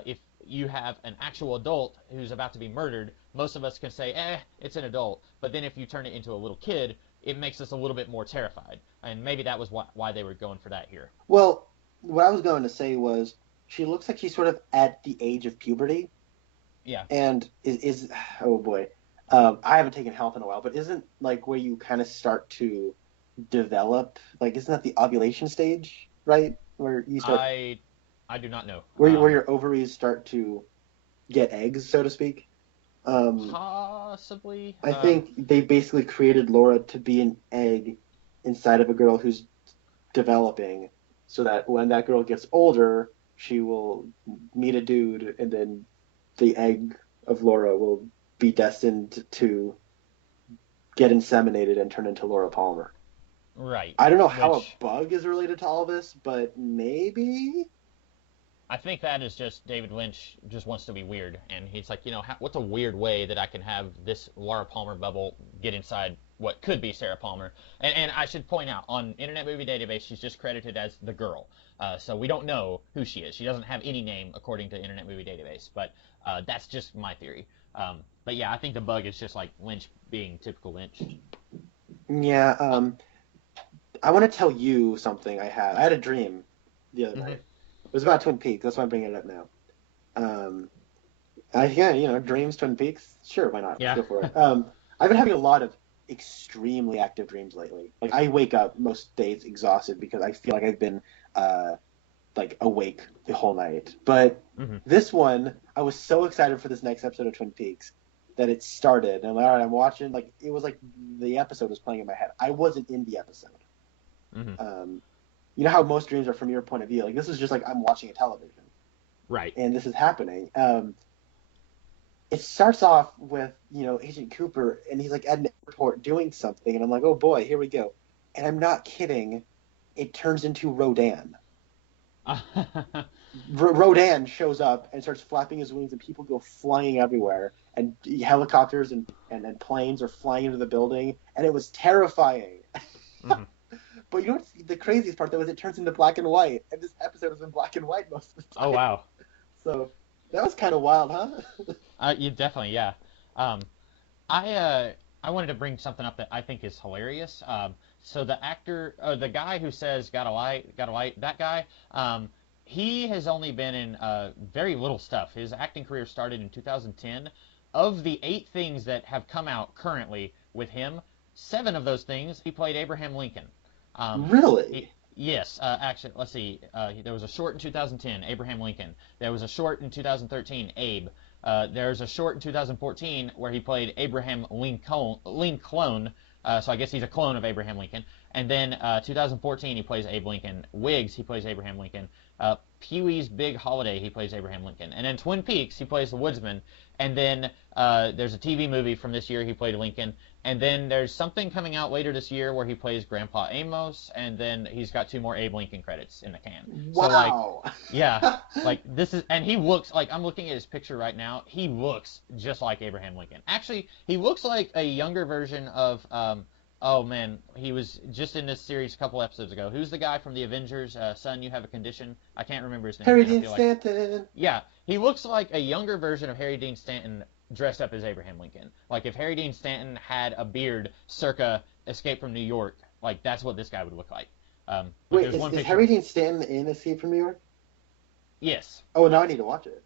if you have an actual adult who's about to be murdered, most of us can say, it's an adult. But then if you turn it into a little kid, it makes us a little bit more terrified. And maybe that was why they were going for that here. Well, what I was going to say was she looks like she's sort of at the age of puberty, Yeah. and is oh boy, I haven't taken health in a while, but isn't like where you kind of start to develop, like isn't that the ovulation stage, right? Where you start I I do not know. where your ovaries start to get eggs, so to speak. Um, Possibly. I think they basically created Laura to be an egg inside of a girl who's developing, so that when that girl gets older, she will meet a dude, and then the egg of Laura will be destined to get inseminated and turn into Laura Palmer. Right. I don't know how a Which bug is related to all this, but maybe. I think that is just David Lynch just wants to be weird, and he's like, what's a weird way that I can have this Laura Palmer bubble get inside what could be Sarah Palmer? And I should point out on Internet Movie Database, she's just credited as the girl, so we don't know who she is. She doesn't have any name according to Internet Movie Database, but that's just my theory. But yeah, I think the bug is just like Lynch being typical Lynch. Yeah, I want to tell you something I had. I had a dream the other Hmm. night. It was about Twin Peaks. That's why I'm bringing it up now. Um, yeah, dreams, Twin Peaks. Sure, why not? Let's Yeah. go for it. I've been having a lot of extremely active dreams lately. Like I wake up most days exhausted because I feel like I've been uh, like awake the whole night. But Hmm. this one, I was so excited for this next episode of Twin Peaks that it started. And I'm like, all right, I'm watching. Like it was like the episode was playing in my head. I wasn't in the episode. Hmm. You know how most dreams are from your point of view. Like this is just like I'm watching a television. Right. and this is happening. It starts off with, Agent Cooper, and he's like at an airport doing something, and I'm like, oh boy, here we go. And I'm not kidding. It turns into Rodan. Rodan shows up and starts flapping his wings, and people go flying everywhere, and helicopters and planes are flying into the building, and it was terrifying. Mhm. But you know what's the craziest part, though, is it turns into black and white, and this episode is in black and white most of the Oh time. wow. So that was kind of wild, huh? You definitely, yeah. Um, I wanted to bring something up that I think is hilarious. So the actor, the guy who says got a light," that guy, he has only been in very little stuff. His acting career started in 2010. Of the 8 things that have come out currently with him, 7 of those things he played Abraham Lincoln. Really? Yes, actually, let's see. There was a short in 2010, Abraham Lincoln. There was a short in 2013, Abe. There's a short in 2014 where he played Abraham Lincoln. So I guess he's a clone of Abraham Lincoln. And then 2014 he plays Abe Lincoln. Wigs he plays Abraham Lincoln. Pee-wee's Big Holiday he plays Abraham Lincoln. And then Twin Peaks he plays the Woodsman. And then there's a TV movie from this year he played Lincoln. And then there's something coming out later this year where he plays Grandpa Amos. And then he's got 2 more Abe Lincoln credits in the can. So like, Wow. yeah, like this is, and he looks like, I'm looking at his picture right now. He looks just like Abraham Lincoln. Actually, he looks like a younger version of, oh man, he was just in this series a couple episodes ago. Who's the guy from the Avengers? Son, you have a condition. I can't remember his name. Harry I Dean feel like, Stanton. yeah, he looks like a younger version of Harry Dean Stanton dressed up as Abraham Lincoln. Like if Harry Dean Stanton had a beard circa Escape from New York, like that's what this guy would look like. Like Wait, there's one is picture. Harry Dean Stanton in Escape from New York? Yes. Oh, now I need to watch it.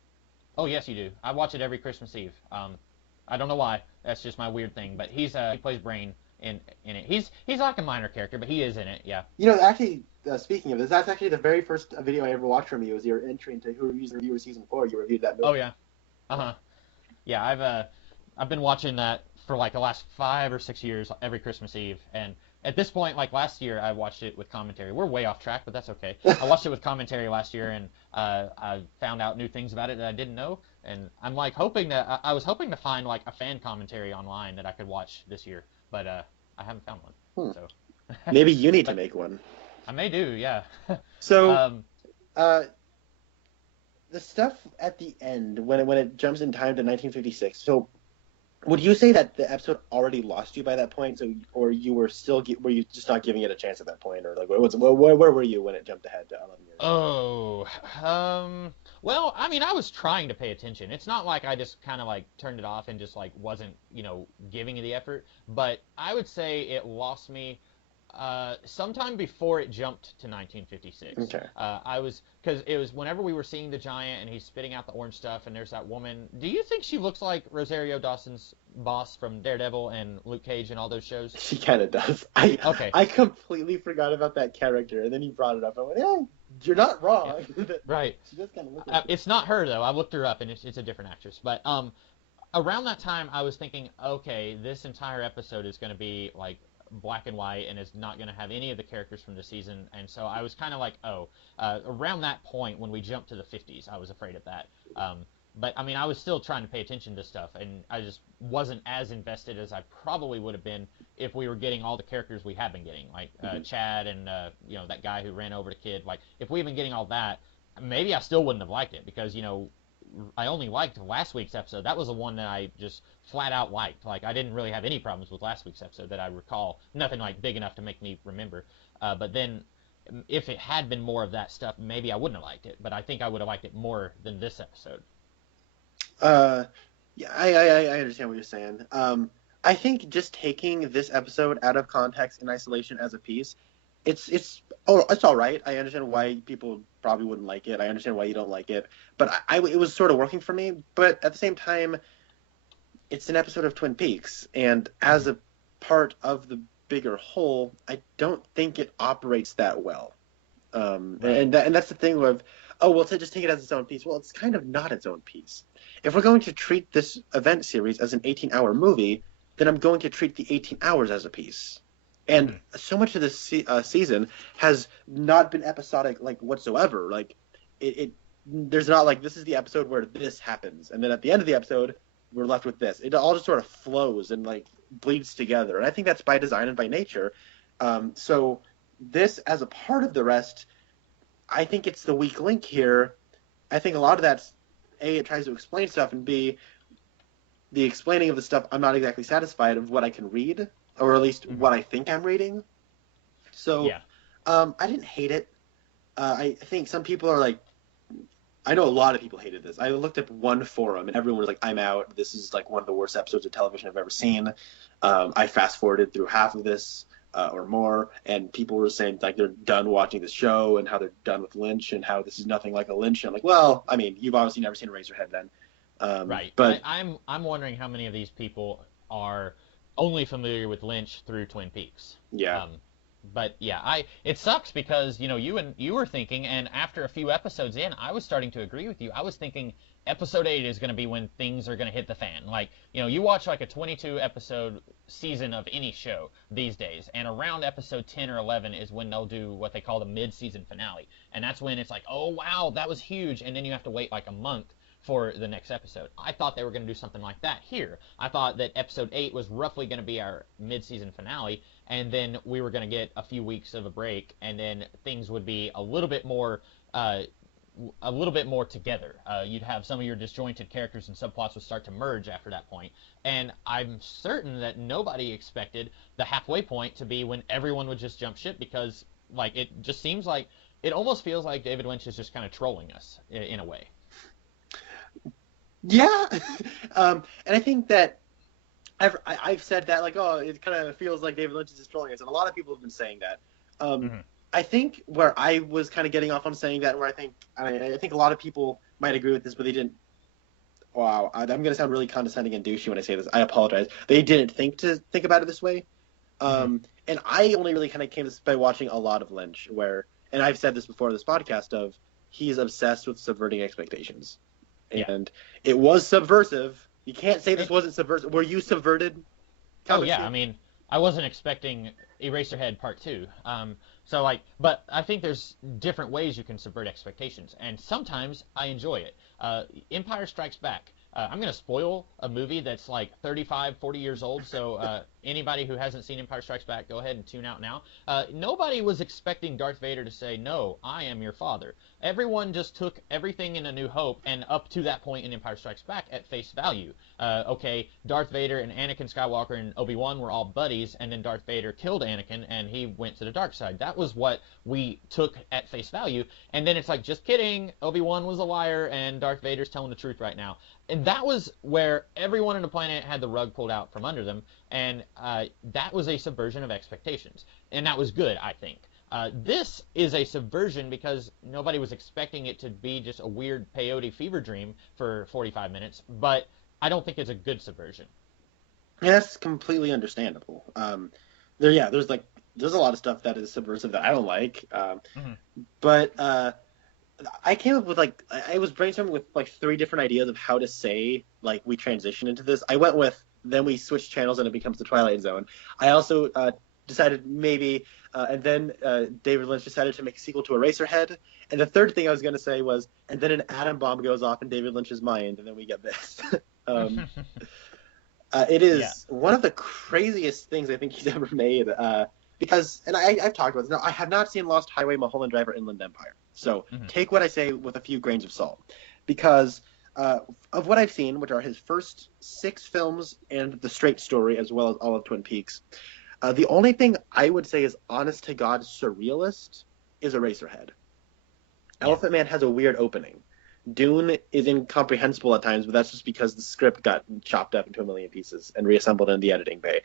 Oh yes, you do. I watch it every Christmas Eve. I don't know why. That's just my weird thing. But he plays Brain in it. He's like a minor character, but he is in it. Yeah. Actually, speaking of this, that's actually the very first video I ever watched from you. Was your entry into Who Reviews the Reviewer season 4? You reviewed that movie. Oh yeah. Uh-huh. Yeah, I've been watching that for like the last 5 or 6 years every Christmas Eve, and at this point, like last year, I watched it with commentary. We're way off track, but that's okay. I watched it with commentary last year, and I found out new things about it that I didn't know, and I'm like hoping that I was hoping to find like a fan commentary online that I could watch this year, but I haven't found one. Hmm. So Maybe you need to make one. I may do, yeah. So, um, uh, the stuff at the end when it jumps in time to 1956. So, would you say that the episode already lost you by that point? So, or you were still were you just not giving it a chance at that point, or like where were you when it jumped ahead to 11 years? Oh, well, I mean, I was trying to pay attention. It's not like I just kind of like turned it off and just like wasn't, giving it the effort. But I would say it lost me sometime before it jumped to 1956. Okay. Because it was whenever we were seeing the giant and he's spitting out the orange stuff, and there's that woman. Do you think she looks like Rosario Dawson's boss from Daredevil and Luke Cage and all those shows? She kind of does. Okay. I completely forgot about that character, and then you brought it up. I went, yeah, you're not wrong. Right. She does kind of look like It's not her though. I looked her up and it's a different actress. But around that time, I was thinking, okay, this entire episode is going to be like black and white and is not going to have any of the characters from the season. And so I was kind of like, around that point when we jumped to the 50s, I was afraid of that. But I mean, I was still trying to pay attention to stuff, and I just wasn't as invested as I probably would have been if we were getting all the characters we have been getting, like Chad and that guy who ran over the kid. Like if we had been getting all that, maybe I still wouldn't have liked it because I only liked last week's episode. That was the one that I just flat out liked. Like I didn't really have any problems with last week's episode that I recall. Nothing like big enough to make me remember. But then if it had been more of that stuff, maybe I wouldn't have liked it. But I think I would have liked it more than this episode. Yeah, I understand what you're saying. I think just taking this episode out of context in isolation as a piece, it's all right. I understand why people probably wouldn't like it. I understand why you don't like it. But it was sort of working for me. But at the same time, it's an episode of Twin Peaks, and as a part of the bigger whole, I don't think it operates that well. And that's the thing with, just take it as its own piece. Well, it's kind of not its own piece. If we're going to treat this event series as an 18-hour movie, then I'm going to treat the 18 hours as a piece. And so much of this season has not been episodic, like, whatsoever. Like, it there's not like this is the episode where this happens, and then at the end of the episode we're left with this. It all just sort of flows and like bleeds together, and I think that's by design and by nature. So this as a part of the rest, I think it's the weak link here. I think a lot of that's A, it tries to explain stuff, and B, the explaining of the stuff I'm not exactly satisfied of what I can read, or at least what I think I'm reading. So Yeah. I didn't hate it. I think some people are like, I know a lot of people hated this. I looked up one forum and everyone was like, I'm out. This is like one of the worst episodes of television I've ever seen. I fast forwarded through half of this or more, and people were saying like they're done watching the show and how they're done with Lynch and how this is nothing like a Lynch. I'm like, well, I mean, you've obviously never seen Razorhead then. Right. But I'm wondering how many of these people are only familiar with Lynch through Twin Peaks. yeah. But yeah, it sucks because you were thinking, and after a few episodes in, I was starting to agree with you. I was thinking episode 8 is going to be when things are going to hit the fan. Like, you watch like a 22 episode season of any show these days, and around episode 10 or 11 is when they'll do what they call the mid-season finale, and that's when it's like, oh wow, that was huge, and then you have to wait like a month for the next episode. I thought they were going to do something like that here. I thought that episode 8 was roughly going to be our mid-season finale, and then we were going to get a few weeks of a break, and then things would be a little bit more together. You'd have some of your disjointed characters and subplots would start to merge after that point. And I'm certain that nobody expected the halfway point to be when everyone would just jump ship, because like it just seems like it almost feels like David Lynch is just kind of trolling us in a way. Yeah. And I think that I've said that, like, oh, it kind of feels like David Lynch is just trolling us, and a lot of people have been saying that. I think where I was kind of getting off on saying that, where I think a lot of people might agree with this, but they didn't. Wow, I'm going to sound really condescending and douchey when I say this. I apologize. They didn't think about it this way. And I only really kind of came to this by watching a lot of Lynch, and I've said this before in this podcast, of he's obsessed with subverting expectations. And it was subversive. You can't say this wasn't subversive. Were you subverted? Oh, yeah. I mean, I wasn't expecting Eraserhead Part 2. But I think there's different ways you can subvert expectations, and sometimes I enjoy it. Empire Strikes Back. I'm going to spoil a movie that's like 35, 40 years old, so anybody who hasn't seen Empire Strikes Back, go ahead and tune out now. Nobody was expecting Darth Vader to say, "No, I am your father." Everyone just took everything in A New Hope and up to that point in Empire Strikes Back at face value. Okay, Darth Vader and Anakin Skywalker and Obi-Wan were all buddies, and then Darth Vader killed Anakin and he went to the dark side. That was what we took at face value, and then it's like, just kidding, Obi-Wan was a liar and Darth Vader's telling the truth right now. And that was where everyone on the planet had the rug pulled out from under them, and that was a subversion of expectations. And that was good, I think. This is a subversion because nobody was expecting it to be just a weird peyote fever dream for 45 minutes, but I don't think it's a good subversion. Yeah, that's completely understandable. There's a lot of stuff that is subversive that I don't like, but I came up with I was brainstorming with like 3 different ideas of how to say like we transition into this. I went with then we switch channels and it becomes the Twilight Zone. I also decided maybe, and then David Lynch decided to make a sequel to Eraserhead. And the third thing I was going to say was, and then an atom bomb goes off in David Lynch's mind, and then we get this. It is one of the craziest things I think he's ever made. Because, and I've talked about this. Now, I have not seen Lost Highway, Mulholland Drive, or Inland Empire. So take what I say with a few grains of salt. Because of what I've seen, which are his first 6 films and The Straight Story, as well as all of Twin Peaks, the only thing I would say is honest-to-God surrealist is Eraserhead. Elephant Man has a weird opening. Dune is incomprehensible at times, but that's just because the script got chopped up into a million pieces and reassembled in the editing bay.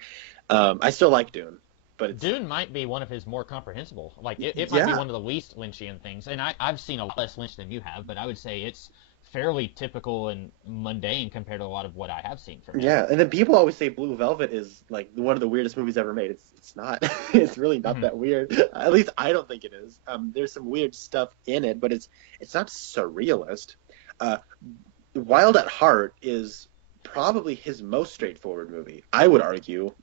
I still like Dune. But Dune might be one of his more comprehensible. Like, it might be one of the least Lynchian things. And I've seen a lot less Lynch than you have, but I would say it's fairly typical and mundane compared to a lot of what I have seen from him. Yeah, and then people always say Blue Velvet is like one of the weirdest movies ever made. It's not. It's really not that weird. At least I don't think it is. There's some weird stuff in it, but it's not surrealist. Wild at Heart is probably his most straightforward movie, I would argue.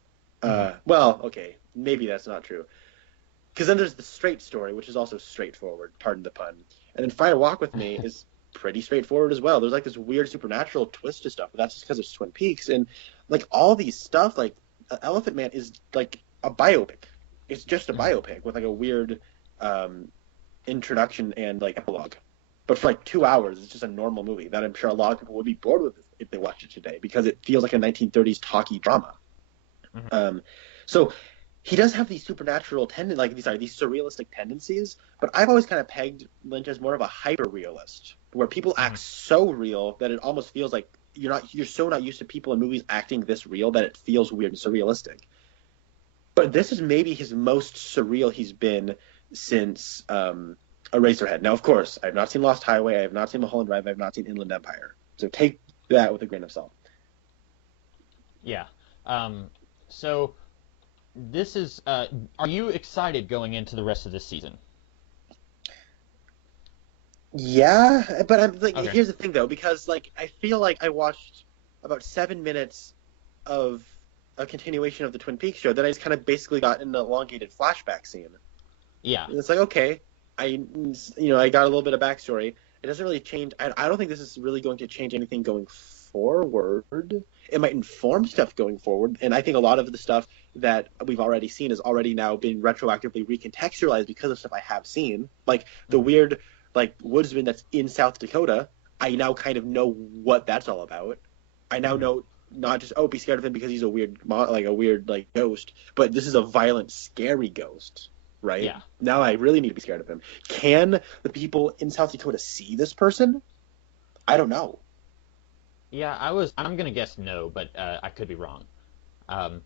Well, okay, maybe that's not true. Because then there's The Straight Story, which is also straightforward, pardon the pun. And then Fire Walk With Me is pretty straightforward as well. There's like this weird supernatural twist to stuff, but that's just because it's Twin Peaks. And like all these stuff, like Elephant Man is like a biopic. It's just a biopic with like a weird introduction and like epilogue. But for like 2 hours, it's just a normal movie that I'm sure a lot of people would be bored with if they watched it today because it feels like a 1930s talky drama. So he does have these supernatural these surrealistic tendencies, but I've always kind of pegged Lynch as more of a hyper realist, where people act so real that it almost feels like you're so not used to people in movies acting this real that it feels weird and surrealistic. But this is maybe his most surreal he's been since Eraserhead. Now, of course, I have not seen Lost Highway, I have not seen Mulholland Drive, I have not seen Inland Empire. So take that with a grain of salt. Yeah. So this is. Are you excited going into the rest of this season? Yeah, but I'm like, Okay. here's the thing though, because like I feel like I watched about 7 minutes of a continuation of the Twin Peaks show, then I just kind of basically got an elongated flashback scene. Yeah. And it's like, okay, I got a little bit of backstory. It doesn't really change. I don't think this is really going to change anything going forward. It might inform stuff going forward, and I think a lot of the stuff that we've already seen has already now been retroactively recontextualized because of stuff I have seen, like the weird like woodsman that's in South Dakota. I now kind of know what that's all about. I now know not just be scared of him because he's a weird ghost, but this is a violent, scary ghost. Right? Yeah. Now I really need to be scared of him. Can the people in South Dakota see this person? I don't know. Yeah, I'm gonna guess no, but I could be wrong. I'm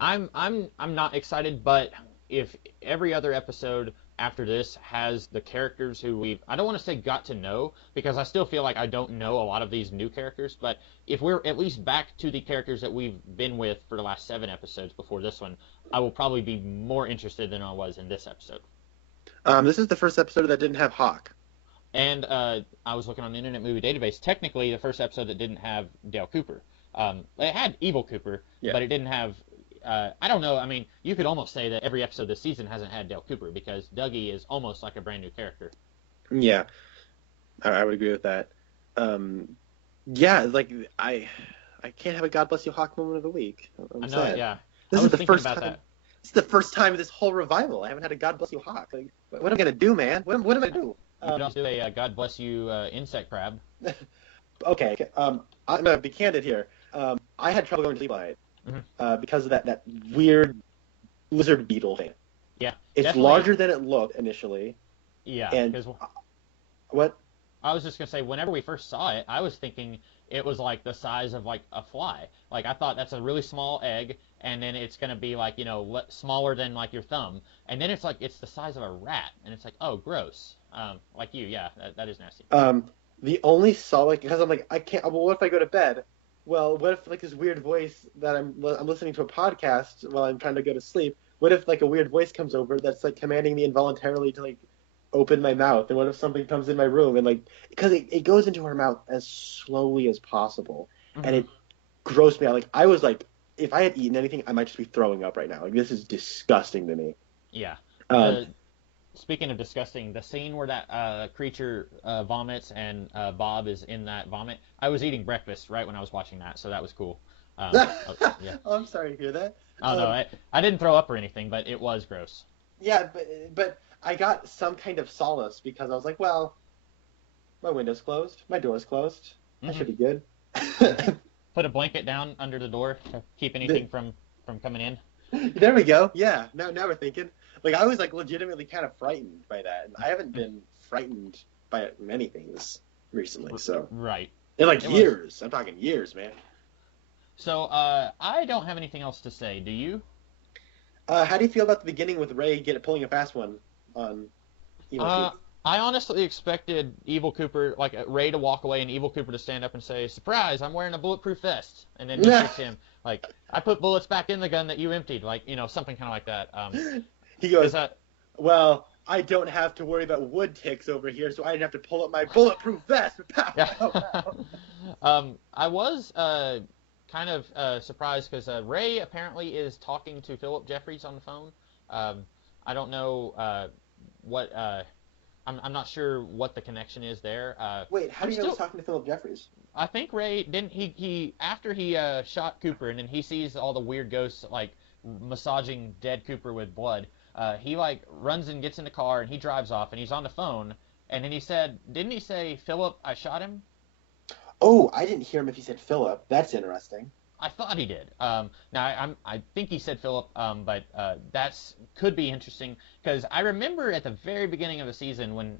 not excited, but if every other episode after this has the characters who I don't want to say got to know, because I still feel like I don't know a lot of these new characters, but if we're at least back to the characters that we've been with for the last 7 episodes before this one, I will probably be more interested than I was in this episode. This is the first episode that didn't have Hawk. And I was looking on the Internet Movie Database. Technically, the first episode that didn't have Dale Cooper. It had Evil Cooper, but it didn't have. I don't know. I mean, you could almost say that every episode this season hasn't had Dale Cooper because Dougie is almost like a brand new character. Yeah, I would agree with that. Yeah, like I can't have a God Bless You Hawk moment of the week. I'm I know. sad. Yeah, This I is was the first about time. that. This is the first time of this whole revival I haven't had a God Bless You Hawk. Like, what am I gonna do, man? What am I gonna do? You could also do a God Bless You insect crab. Okay. I'm gonna be candid here. I had trouble going to sleep last night because of that weird lizard beetle thing. Yeah, it's definitely. larger than it looked initially. Yeah, and because what? I was just gonna say, whenever we first saw it, I was thinking it was like the size of like a fly. Like I thought that's a really small egg, and then it's gonna be like smaller than like your thumb, and then it's like it's the size of a rat, and it's like, oh, gross. Like you, yeah, that is nasty. The only solid, because I'm like, I can't. Well, what if I go to bed? Well, what if like this weird voice that I'm listening to a podcast while I'm trying to go to sleep? What if like a weird voice comes over that's like commanding me involuntarily to like open my mouth? And what if something comes in my room and like, because it goes into her mouth as slowly as possible, and it grossed me out. Like I was like, if I had eaten anything, I might just be throwing up right now. Like this is disgusting to me. Yeah. Speaking of disgusting, the scene where that creature vomits and Bob is in that vomit, I was eating breakfast right when I was watching that, so that was cool. Yeah. Oh, I'm sorry to hear that. Oh, no, I didn't throw up or anything, but it was gross. Yeah, but I got some kind of solace because I was like, well, my window's closed, my door's closed, I should be good. Put a blanket down under the door to keep anything from coming in. There we go. Yeah, now we're thinking. Like I was like legitimately kind of frightened by that, and I haven't been frightened by many things recently. So right, in like years. I'm talking years, man. So I don't have anything else to say. Do you? How do you feel about the beginning with Ray pulling a fast one on Evil Cooper? I honestly expected Evil Cooper, like Ray to walk away and Evil Cooper to stand up and say, "Surprise! I'm wearing a bulletproof vest," and then he shoots him. Like, I put bullets back in the gun that you emptied. Like, something kind of like that. He goes, well, I don't have to worry about wood ticks over here, so I didn't have to pull up my bulletproof vest. I was kind of surprised because Ray apparently is talking to Philip Jeffries on the phone. I don't know what I'm not sure what the connection is there. Wait, how I'm do you know he's still. talking to Philip Jeffries? I think Ray didn't he after he shot Cooper and then he sees all the weird ghosts like massaging dead Cooper with blood. He like runs and gets in the car and he drives off and he's on the phone and then he said, didn't he say, Philip, I shot him? Oh, I didn't hear him if he said Philip. That's interesting. I thought he did. Now I think he said Philip, but that's could be interesting because I remember at the very beginning of the season when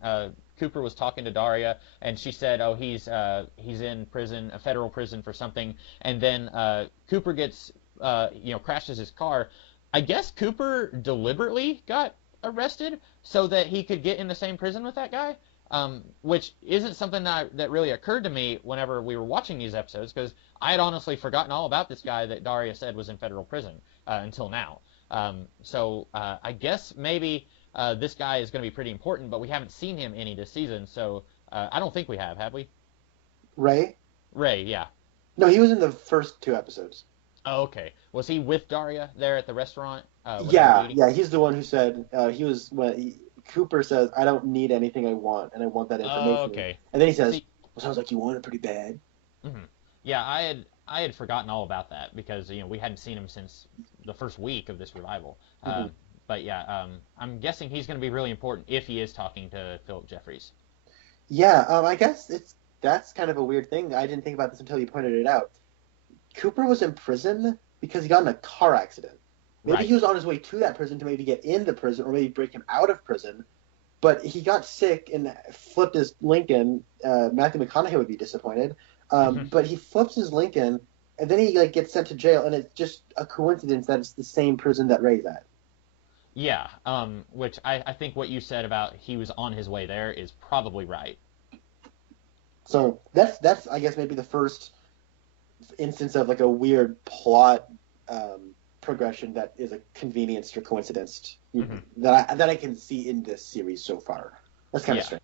Cooper was talking to Daria and she said, "Oh, he's in prison, a federal prison for something," and then Cooper gets crashes his car. I guess Cooper deliberately got arrested so that he could get in the same prison with that guy. Which isn't something that really occurred to me whenever we were watching these episodes because I had honestly forgotten all about this guy that Daria said was in federal prison until now. So I guess maybe this guy is going to be pretty important, but we haven't seen him any this season, so I don't think we have we? Ray? Ray, yeah. No, he was in the first two episodes. Oh, okay. Was he with Daria there at the restaurant? Yeah. He's the one who said Cooper says, "I don't need anything I want, and I want that information." Oh, okay. And then he says, See, "Well, sounds like you want it pretty bad." mhm. Yeah, I had forgotten all about that because we hadn't seen him since the first week of this revival. Mm-hmm. But yeah, I'm guessing he's going to be really important if he is talking to Philip Jeffries. Yeah, I guess that's kind of a weird thing. I didn't think about this until you pointed it out. Cooper was in prison because he got in a car accident. Maybe Right. he was on his way to that prison to maybe get into prison or maybe break him out of prison. But he got sick and flipped his Lincoln. Matthew McConaughey would be disappointed. But he flips his Lincoln, and then he gets sent to jail, and it's just a coincidence that it's the same prison that Ray's at. Yeah, which I think what you said about he was on his way there is probably right. So that's I guess maybe the first instance of like a weird plot progression that is a convenience or coincidence that I can see in this series so far. That's kind of Yeah. strange.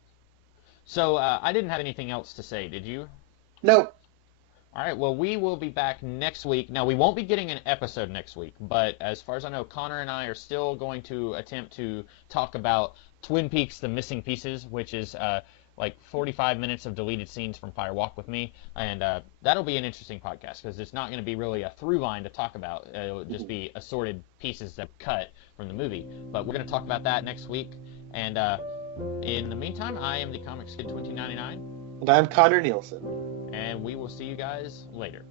So I didn't have anything else to say, did you? No, All right, well, we will be back next week. Now, we won't be getting an episode next week, but as far as I know, Connor and I are still going to attempt to talk about Twin Peaks: The Missing Pieces, which is like 45 minutes of deleted scenes from Fire Walk with Me, and that'll be an interesting podcast because it's not going to be really a through line to talk about. It'll just be assorted pieces that cut from the movie. But we're going to talk about that next week, and in the meantime, I am the Comics Kid 2099, and I'm Connor Nielsen. and we will see you guys later.